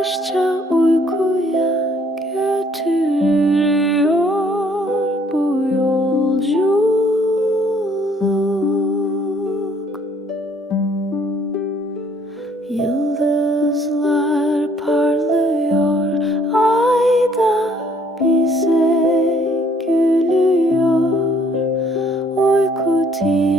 yavaşça uykuya götürüyor bu yolculuk. Yıldızlar parlıyor ayda bize gülüyor. Uyku değil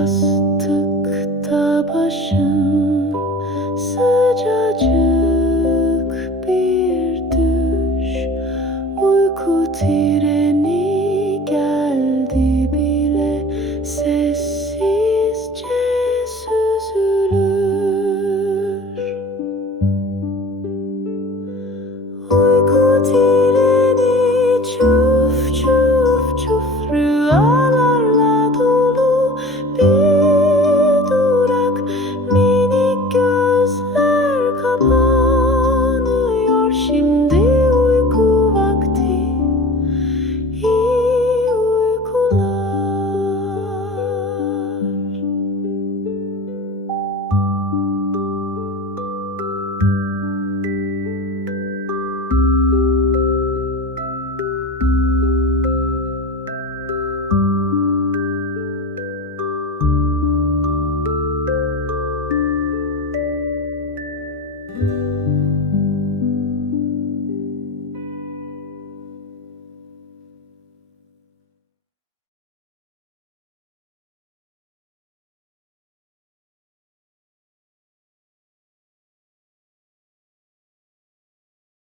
yastıkta başın sıcacık.